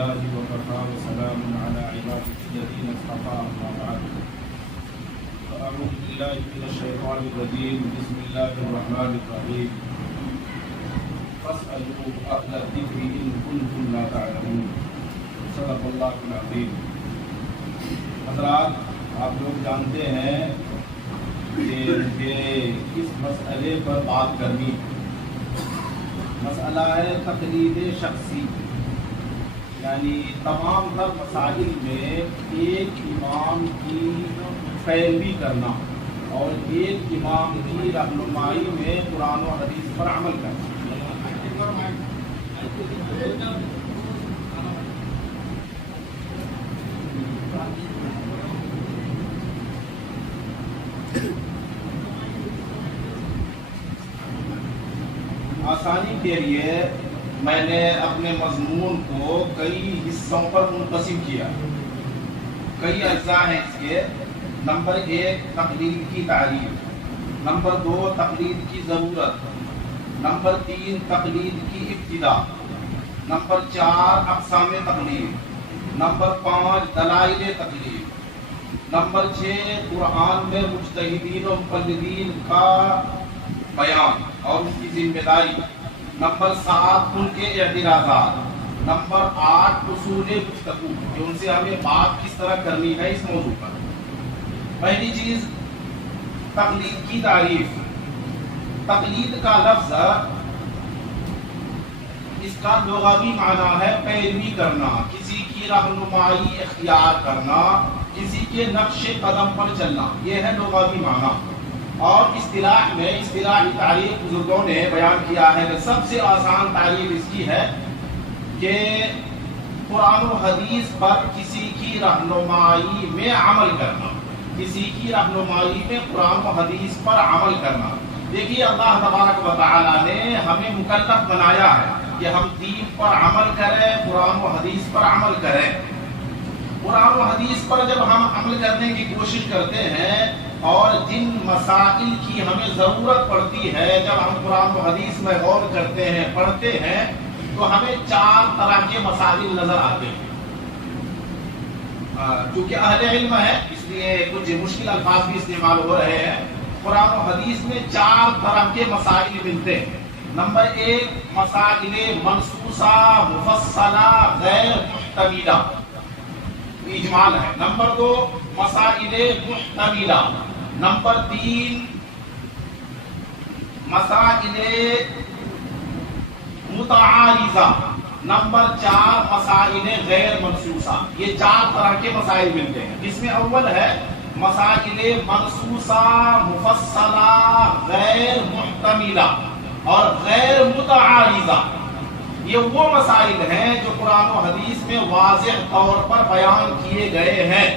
لله وكفى وسلام على عباده الذين اصطفى أما بعد فأعوذ بالله من الشيطان الرجيم بسم الله الرحمن الرحيم فاسألوا أهل الذكر إن كنتم لا تعلمون صدق اللہ العظیم. حضرات، آپ لوگ جانتے ہیں کہ اس مسئلے پر بات کرنی. مسئلہ ہے تقلید شخصی، یعنی تمام تر مسائل میں ایک امام کی پیروی کرنا اور ایک امام کی رہنمائی میں قرآن و حدیث پر عمل کرنا. آسانی کے لیے میں نے اپنے مضمون کو کئی حصوں پر منقسم کیا. کئی اجزاء ہیں اس کے. نمبر 1 تقلید کی تعریف، نمبر 2 تقلید کی ضرورت، نمبر 3 تقلید کی ابتدا، نمبر 4 اقسام تقلید، نمبر 5 دلائل تقلید، نمبر 6 قرآن میں مجتہدین و مقلدین کا بیان اور ان کی ذمہ داری، نمبر 7 ان کے اعتراضات، نمبر 8 اصول گفتگو کہ ان سے ہمیں بات کس طرح کرنی ہے اس موضوع پر. پہلی چیز تقلید کی تعریف. تقلید کا لفظ اس کا لغوی معنی ہے پیروی کرنا، کسی کی رہنمائی اختیار کرنا، کسی کے نقش قدم پر چلنا، یہ ہے لغوی معنی. اور اصطلاح میں اصطلاحی تعریف بزرگوں نے بیان کیا ہے کہ سب سے آسان تعریف اس کی ہے کہ قرآن و حدیث پر کسی کی رہنمائی میں عمل کرنا، کسی کی رہنمائی میں قرآن و حدیث پر عمل کرنا. دیکھیے، اللہ تبارک و تعالی نے ہمیں مکلف بنایا ہے کہ ہم دین پر عمل کریں، قرآن و حدیث پر عمل کریں. قرآن و حدیث پر جب ہم عمل کرنے کی کوشش کرتے ہیں اور جن مسائل کی ہمیں ضرورت پڑتی ہے، جب ہم قرآن و حدیث میں غور کرتے ہیں، پڑھتے ہیں، تو ہمیں 4 طرح کے مسائل نظر آتے ہیں. چونکہ اہل علم ہے اس لیے کچھ مشکل الفاظ بھی استعمال ہو رہے ہیں. قرآن و حدیث میں 4 طرح کے مسائل ملتے ہیں. نمبر 1 مسائل منصوصہ مفصلہ غیر محتملہ، اجمال ہے. نمبر 2 مسائل محتملہ. نمبر 3 مسائل متعارضہ. نمبر 4 مسائل غیر منصوصہ. یہ 4 طرح کے مسائل ملتے ہیں. اس میں اول ہے مسائل منصوصہ مفصلہ غیر محتملہ اور غیر متعارضہ. یہ وہ مسائل ہیں جو قرآن و حدیث میں واضح طور پر بیان کیے گئے ہیں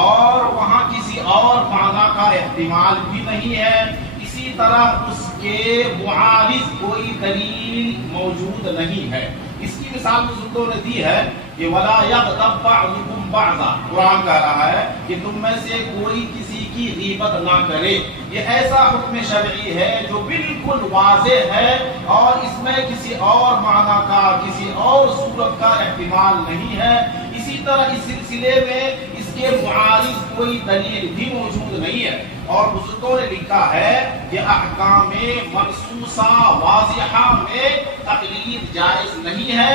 اور وہاں کسی اور معنی کا احتمال بھی نہیں ہے. اسی طرح اس کے معارض کوئی دلیل موجود نہیں ہے. اس کی مثال بزرگوں نے دی ہے کہ وَلَا يَغْتَبْ بَعْضُكُمْ بَعْضًا. قرآن کہہ رہا ہے کہ تم میں سے کوئی کسی کی غیبت نہ کرے. یہ ایسا حکم شرعی ہے جو بالکل واضح ہے اور اس میں کسی اور معنی کا، کسی اور صورت کا احتمال نہیں ہے. اسی طرح اس سلسلے میں اس کے معارض کوئی دلیل بھی موجود نہیں ہے. اور بزرگوں نے لکھا ہے کہ احکام منصوصہ واضحہ میں تقلید جائز نہیں ہے.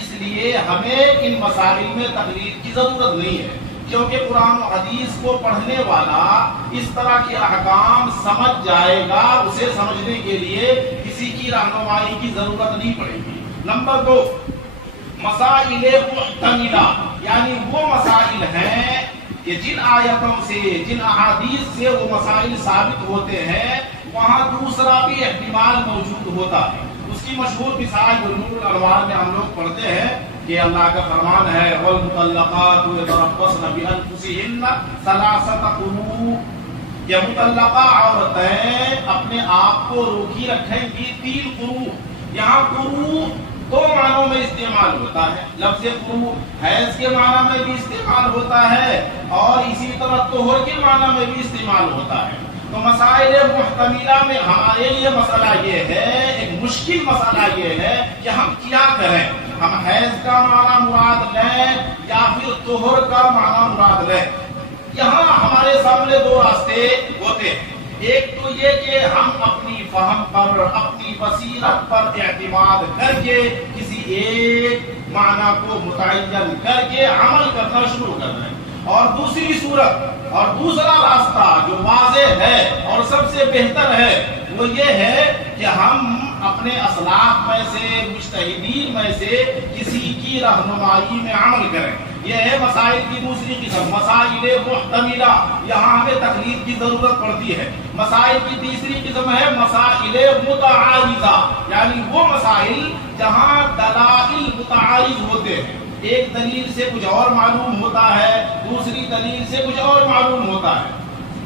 اس لیے ہمیں ان مسائل میں تقلید کی ضرورت نہیں ہے، کیونکہ قرآن و حدیث کو پڑھنے والا اس طرح کے احکام سمجھ جائے گا. اسے سمجھنے کے لیے کسی کی رہنمائی کی ضرورت نہیں پڑے گی. نمبر 2 مسائل محتملہ، یعنی وہ مسائل ہیں کہ جن آیتوں سے، جن احادیث سے وہ مسائل ثابت ہوتے ہیں وہاں دوسرا بھی احتمال موجود ہوتا ہے. اس کی مشہور مثال نور الانوار میں ہم لوگ پڑھتے ہیں کہ اللہ کا فرمان ہے وَالْمُطَلَّقَاتُ يَتَرَبَّصْنَ بِأَنفُسِهِنَّ ثَلَاثَةَ قُرُوء. کہ مطلقہ عورتیں اپنے آپ کو روکی رکھیں گی 3 قروء. یہاں قروء 2 معنوں میں استعمال ہوتا ہے. لفظ قروء حیض کے معنی میں بھی استعمال ہوتا ہے اور اسی طرح طہر کے معنی میں بھی استعمال ہوتا ہے. تو مسائل محتملہ میں ہمارے لیے مسئلہ یہ ہے، ایک مشکل مسئلہ یہ ہے کہ ہم کیا کریں. ہم حیض کا معنی مراد لیں یا پھر طہر کا معنی مراد لیں، یہاں ہمارے سامنے دو راستے ہوتے ہیں۔ ایک تو یہ کہ ہم اپنی فہم پر، اپنی بصیرت پر اعتماد کر کے کسی ایک معنی کو متعین کر کے عمل کرنا شروع کر دیں، اور دوسری صورت اور دوسرا راستہ جو واضح ہے اور سب سے بہتر ہے وہ یہ ہے کہ ہم اپنے اسلاف میں سے، مجتہدین میں سے کسی کی رہنمائی میں عمل کریں۔ یہ ہے مسائل کی دوسری قسم، مسائل محتملہ، یہاں ہمیں تقلید کی ضرورت پڑتی ہے۔ مسائل کی تیسری قسم ہے مسائل متعارضہ، یعنی وہ مسائل جہاں دلائل متعارض ہوتے ہیں، ایک دلیل سے کچھ اور معلوم ہوتا ہے، دوسری دلیل سے کچھ اور معلوم ہوتا ہے۔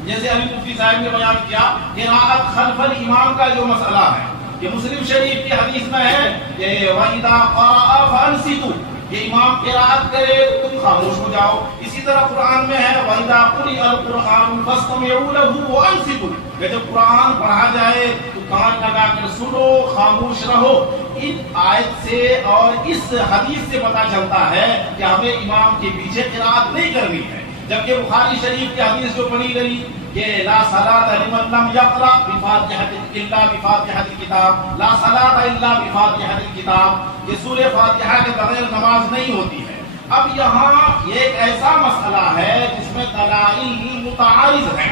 جیسے ابھی مفتی صاحب نے بیان کیا قراءت خلف الامام کا جو مسئلہ ہے، یہ مسلم شریف کی حدیث میں ہے کہ وَإِذَا قَرَأَ فَأَنصِتُوا، یہ امام قراءت کرے تو تم خاموش ہو جاؤ۔ اسی طرح قرآن میں ہے وَإِذَا قُرِئَ الْقُرْآنُ فَاسْتَمِعُوا لَهُ وَأَنصِتُوا، کہ جب قرآن پڑھا جائے تو کان لگا کر سنو، خاموش رہو۔ ان آیت سے اور اس حدیث سے پتہ چلتا ہے کہ ہمیں امام کے پیچھے قراءت نہیں کرنی ہے، جبکہ بخاری شریف کی حدیث جو پڑھی گئی کہ لا صلاۃ لمن لم یقرأ بفاتحۃ الا بفاتحۃ الکتاب، لا صلاۃ الا بفاتحۃ الکتاب، یہ سورہ فاتحہ کے بغیر نماز نہیں ہوتی ہے۔ اب یہاں یہ ایک ایسا مسئلہ ہے جس میں دلائل متعارض ہیں۔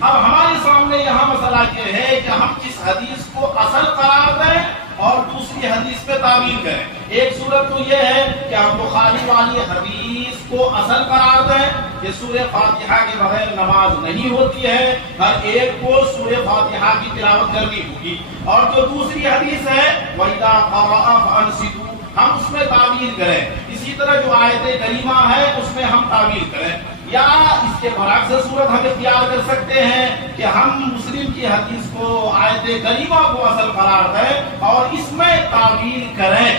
اب ہمارے سامنے یہاں مسئلہ یہ ہے کہ ہم اس حدیث کو اصل قرار دیں اور دوسری حدیث پہ تعویل کریں۔ ایک صورت تو یہ ہے کہ ہم بخاری والی حدیث کو اصل قرار دیں کہ سورہ فاتحہ کے بغیر نماز نہیں ہوتی ہے، ہر ایک کو سورہ فاتحہ کی تلاوت کرنی ہوگی، اور جو دوسری حدیث ہے وَإِذَا قَرَأَ فَأَنصِتُوا، ہم اس میں تعویل کریں۔ اسی طرح جو آیت کریمہ ہے اس میں ہم تعویل کریں، یا اس کے برعکس صورت ہم اختیار کر سکتے ہیں کہ ہم مسلم کی حدیث کو، آیت کریمہ کو اصل قرار دیں اور اس میں تعویل کریں۔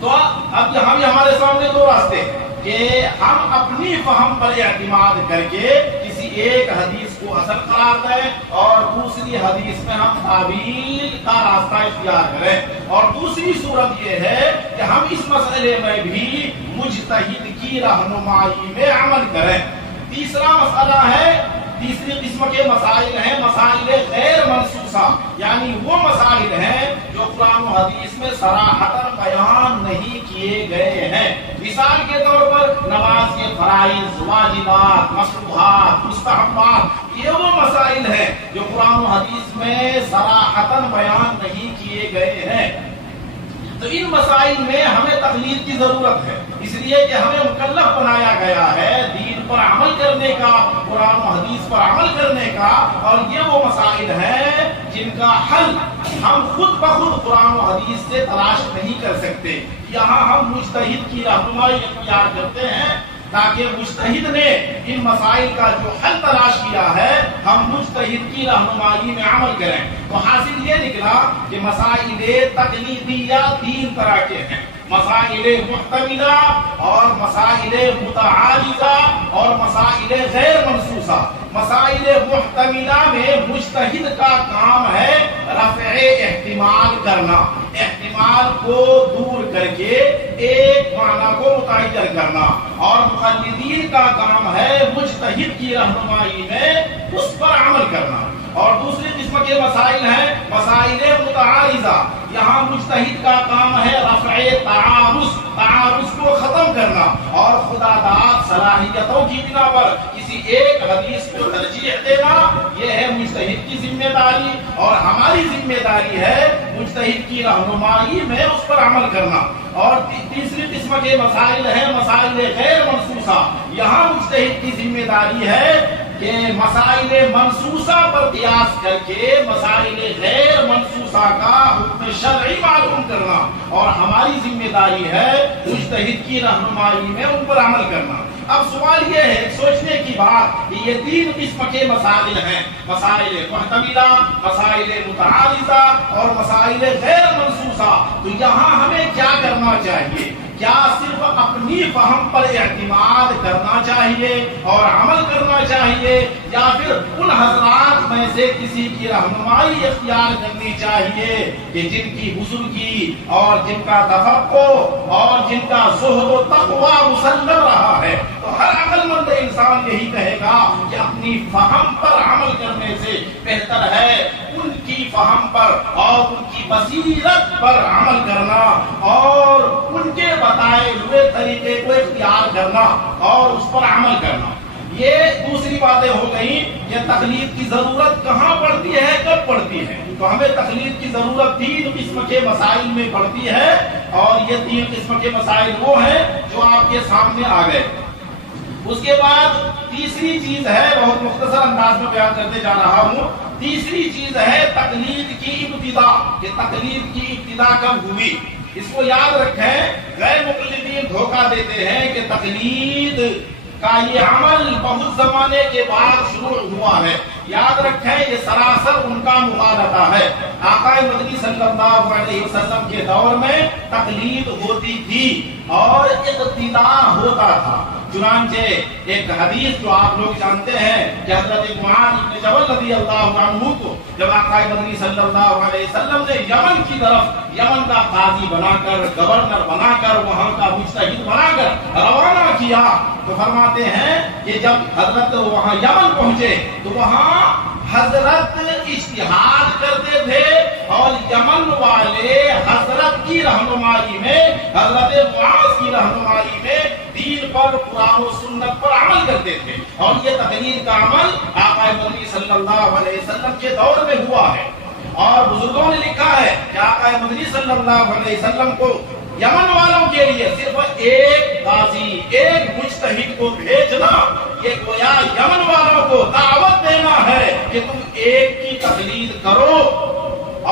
تو اب یہاں بھی ہمارے سامنے دو راستے ہیں کہ ہم اپنی فہم پر اعتماد کر کے کسی ایک حدیث کو اصل قرار دیں اور دوسری حدیث میں ہم تعویل کا راستہ اختیار کریں، اور دوسری صورت یہ ہے کہ ہم اس مسئلے میں بھی مجتہد کی رہنمائی میں عمل کریں۔ تیسرا مسئلہ ہے، تیسری قسم کے مسائل ہیں مسائل غیر منصوصہ، یعنی وہ مسائل ہیں جو قرآن و حدیث میں صراحتاً بیان نہیں کیے گئے ہیں۔ مثال کے طور پر نماز کے فرائض، واجبات، مشروعات، مستحبات، یہ وہ مسائل ہیں جو قرآن و حدیث میں صراحتاً بیان نہیں کیے گئے ہیں۔ تو ان مسائل میں ہمیں تقلید کی ضرورت ہے، اس لیے کہ ہمیں مکلف بنایا گیا ہے دین پر عمل کرنے کا، قرآن و حدیث پر عمل کرنے کا، اور یہ وہ مسائل ہیں جن کا حل ہم خود بخود قرآن و حدیث سے تلاش نہیں کر سکتے۔ یہاں ہم مجتہد کی رہنمائی اختیار کرتے ہیں تاکہ مجتہد نے ان مسائل کا جو حل تلاش کیا ہے ہم مجتہد کی رہنمائی میں عمل کریں۔ تو حاصل یہ نکلا کہ مسائل تقلیدیہ تین طرح کے ہیں، مسائل محتملہ اور مسائل متعارضہ اور مسائل غیر منصوصہ۔ مسائل محتملہ میں مجتہد کا کام ہے رفع احتمال کرنا، احتمال کو دور کر کے ایک معنی کو متعین کرنا، اور مقلدین کا کام ہے مجتہد کی رہنمائی میں اس پر عمل کرنا۔ اور دوسری قسم کے مسائل ہیں مسائل متعارضہ، یہاں مجتہد کا کام ہے رفع تعارض کو ختم کرنا اور خدا داد صلاحیتوں کی بنا پر کسی ایک حدیث کو ترجیح دینا، یہ ہے مجتہد کی ذمہ داری، اور ہماری ذمہ داری ہے مجتہد کی رہنمائی میں اس پر عمل کرنا۔ اور تیسری قسم کے مسائل ہیں مسائل غیر منصوصہ، یہاں مجتہد کی ذمہ داری ہے کہ مسائل منصوصہ پر قیاس کر کے مسائل غیر منصوصہ کا حکم شرعی معلوم کرنا، اور ہماری ذمہ داری ہے مجتہد کی رہنمائی میں ان پر عمل کرنا۔ اب سوال یہ ہے سوچنے کی بات کہ یہ 3 قسم کے مسائل ہیں، مسائل محتملہ، مسائل متعارضہ اور مسائل غیر منصوصہ. تو یہاں ہمیں کیا کرنا چاہیے؟ کیا صرف اپنی فہم پر اعتماد کرنا چاہیے اور عمل کرنا چاہیے، یا پھر ان حضرات میں سے کسی کی رہنمائی اختیار کرنی چاہیے کہ جن کی بزرگی اور جن کا تفقہ اور جن کا زہد و تقویٰ مسلم رہا ہے؟ تو ہر عقل مند انسان یہی کہے گا کہ اپنی فہم پر عمل کرنے سے بہتر ہے ان کی فہم پر اور ان کی بصیرت پر عمل کرنا اور ان کے بتائے ہوئے طریقے کو اختیار کرنا اور اس پر عمل کرنا. یہ دوسری باتیں ہو گئیں. یہ تقلید کی ضرورت کہاں پڑتی ہے، کب پڑتی ہے؟ تو ہمیں تقلید کی ضرورت 3 قسم کے مسائل میں پڑتی ہے، اور یہ 3 قسم کے مسائل وہ ہیں جو آپ کے سامنے آ گئے. اس کے بعد تیسری چیز ہے، بہت مختصر انداز میں بیان کرتے جا رہا ہوں. تیسری چیز ہے تقلید کی ابتدا، کہ تقلید کی ابتدا کب ہوئی. اس کو یاد رکھیں، غیر مقلدین دھوکہ دیتے ہیں کہ تقلید کا یہ عمل بہت زمانے کے بعد شروع ہوا ہے. یاد رکھیں یہ سراسر ان کا مغالطہ ہے. آقا مدنی صلی اللہ علیہ وسلم کے دور میں تقلید ہوتی تھی اور اقتداء ہوتا تھا. چنانچہ ایک حدیث جو آپ لوگ جانتے ہیں کہ حضرت معاذ بن جبل رضی اللہ عنہ کو جب آقا مدنی صلی اللہ علیہ وسلم نے یمن کی طرف یمن کا قاضی بنا کر، گورنر بنا کر، وہاں کا مجتہد بنا کر روانہ کیا، تو فرماتے ہیں کہ جب حضرت وہاں یمن پہنچے تو وہاں حضرت اجتہاد کرتے تھے اور یمن والے حضرت کی رہنمائی میں، حضرت معاذ کی رہنمائی میں دین پر، قرآن و سنت پر عمل کرتے تھے. اور یہ تقلید کا عمل آقا مدنی صلی اللہ علیہ وسلم کے دور میں ہوا ہے. اور بزرگوں نے لکھا ہے کہ آقا مدنی صلی اللہ علیہ وسلم کو یمن والوں کے لیے صرف ایک قاضی، ایک مجتہد کو بھیجنا، یہ گویا یمن والوں کو دعوت دینا ہے کہ تم ایک کی تقلید کرو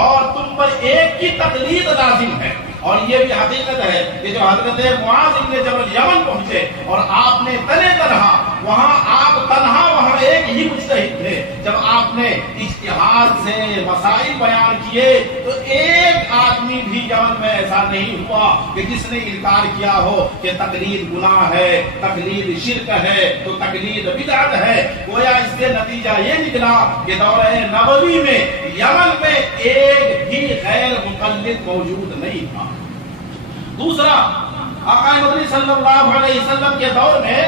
اور تم پر ایک کی تقلید لازم ہے. اور یہ بھی حقیقت ہے کہ جو حضرت معاذ بن جبل یمن پہنچے اور آپ نے تنے تنہا وہاں، آپ تنہا وہاں ایک ہی مجتہد تھے، جب آپ نے اجتہاد سے مسائل بیان کیے تو ایک آدمی بھی یمن میں ایسا نہیں ہوا کہ جس نے انکار کیا ہو کہ تقلید گناہ ہے، تقلید شرک ہے، تو تقلید بدعت ہے. گویا اس سے نتیجہ یہ نکلا کہ دورہ نبوی میں یمن میں ایک بھی غیر مقلد موجود نہیں تھا. دوسرا، آقا مدنی صلی اللہ علیہ وسلم کے دور میں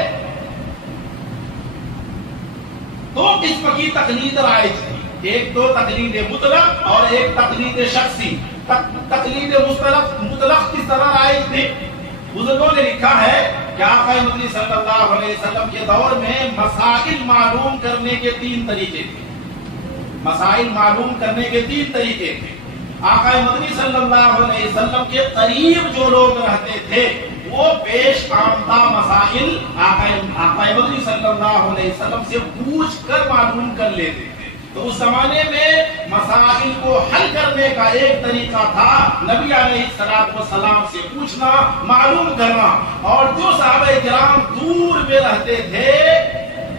2 قسم کی تقلید رائج تھی. ایک تو تقلید مطلق اور ایک تقلید شخصی. تقلید مطلق کس طرح رائج تھی؟ بزرگوں نے لکھا ہے کہ آقا مدنی صلی اللہ علیہ وسلم کے دور میں مسائل معلوم کرنے کے 3 طریقے تھے. مسائل معلوم کرنے کے 3 طریقے تھے. آقا مدنی صلی اللہ علیہ وسلم کے قریب جو لوگ رہتے تھے وہ پیش آمدہ مسائل آقا مدنی صلی اللہ علیہ وسلم سے پوچھ کر معلوم کر لیتے تھے. تو اس زمانے میں مسائل کو حل کرنے کا ایک طریقہ تھا نبی علیہ السلام سے پوچھنا، معلوم کرنا. اور جو صحابہ کرام دور میں رہتے تھے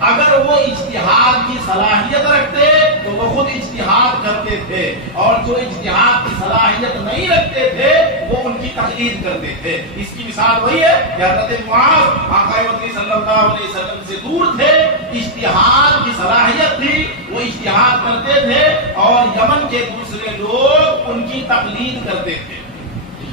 اگر وہ اجتہاد کی صلاحیت رکھتے تو وہ خود اجتہاد کرتے تھے، اور جو اجتہاد کی صلاحیت نہیں رکھتے تھے وہ ان کی تقلید کرتے تھے. اس کی مثال وہی ہے کہ حضرت معاذ آقا مدنی صلی اللہ علیہ وسلم سے دور تھے، اجتہاد کی صلاحیت تھی، وہ اجتہاد کرتے تھے اور یمن کے دوسرے لوگ ان کی تقلید کرتے تھے.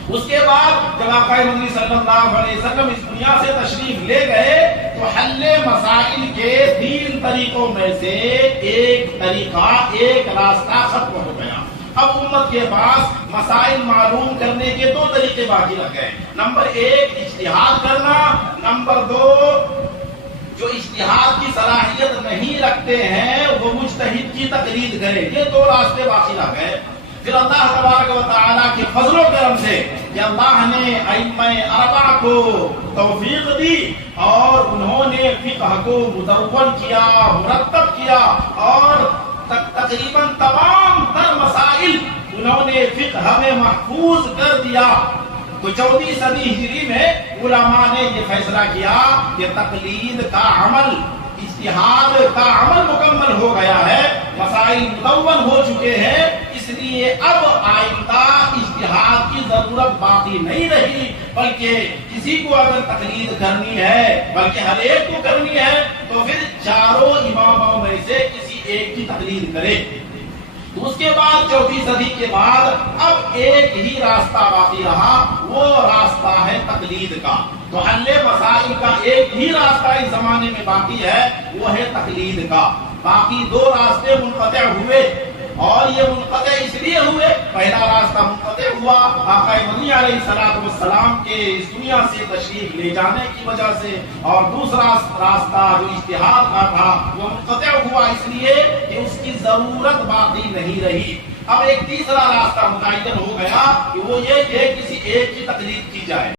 اس کے بعد جب آقا مدنی صلی اللہ علیہ وسلم اس دنیا سے تشریف لے گئے تو حل مسائل کے 3 طریقوں میں سے ایک طریقہ، ایک راستہ ختم ہو گیا. اب امت کے پاس مسائل معلوم کرنے کے 2 طریقے باقی رہ گئے. نمبر 1 اجتہاد کرنا، نمبر 2 جو اجتہاد کی صلاحیت نہیں رکھتے ہیں وہ مجتہد کی تقلید کریں. یہ 2 راستے باقی رہ گئے. پھر اللہ تبارک و تعالیٰ کے فضل و کرم سے کہ اللہ نے ائمہ 4 کو توفیق دی اور انہوں نے فقہ کو مدون کیا، مرتب کیا، اور تقریباً تمام تر مسائل انہوں نے فقہ میں محفوظ کر دیا. تو 14 صدی ہجری میں علماء نے یہ فیصلہ کیا کہ تقلید کا عمل، اجتہاد کا عمل مکمل ہو گیا ہے، مسائل مدون ہو چکے ہیں، اس لیے اب آئندہ اجتہاد کی ضرورت باقی نہیں رہی، بلکہ کسی کو اگر تقلید کرنی ہے، بلکہ ہر ایک کو کرنی ہے، تو پھر چاروں اماموں میں سے کسی ایک کی تقلید کرے۔ تو اس کے بعد 14 صدی کے بعد اب ایک ہی راستہ باقی رہا، وہ راستہ ہے تقلید کا۔ تو حل مسائل کا ایک ہی راستہ اس زمانے میں باقی ہے، وہ ہے تقلید کا۔ باقی دو راستے منقطع ہوئے، اور یہ منقطع اس لیے ہوئے، پہلا راستہ منقطع ہوا آقا مدنی علیہ السلام کے اس دنیا سے تشریف لے جانے کی وجہ سے، اور دوسرا راستہ جو اجتہاد کا تھا وہ منقطع ہوا اس لیے کہ اس کی ضرورت باقی نہیں رہی۔ اب ایک تیسرا راستہ متعین ہو گیا کہ وہ یہ کہ کسی ایک کی تقلید کی جائے۔